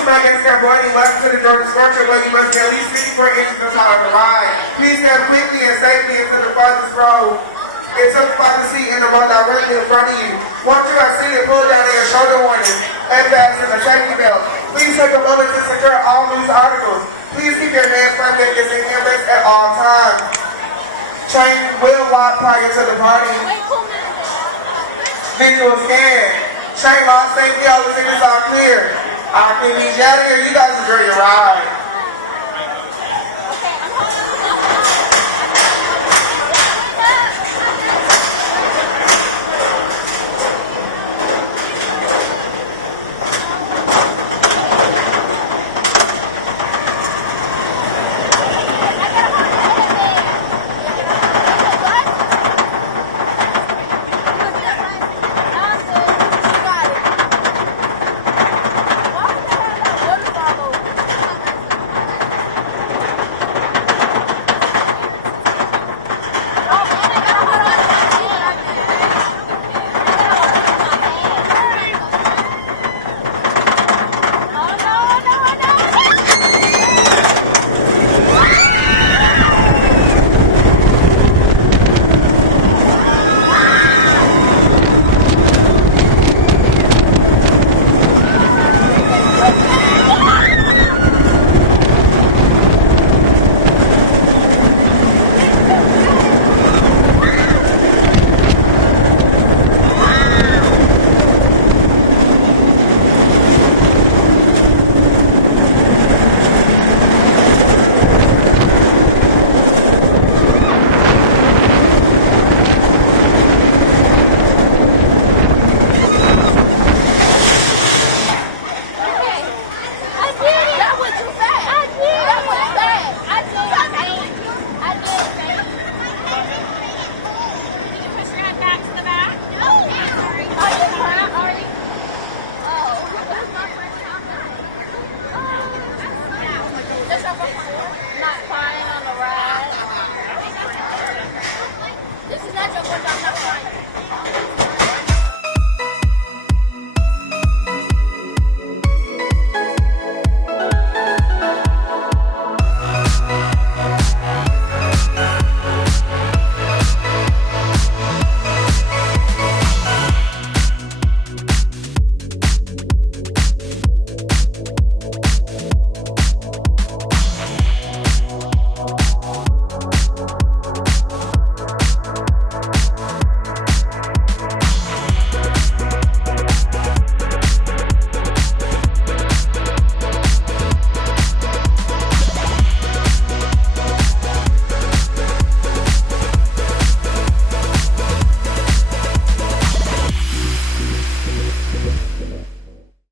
My guest got body left to the door to Scorcher, but you must be at least 54 inches of tall to ride. Please step quickly and safely into the farthest row. It's a farthest seat in the row directly in front of you. Once you are seated, pull down on your shoulder warnings and fasten the safety belt. Please take a moment to secure all loose articles. Please keep your hands firmly against the handbrake at all times. Chain will lock prior to departing. Visual scan. Chain lock safety, all the signals are clear. I'll be out of here. You guys enjoy your ride.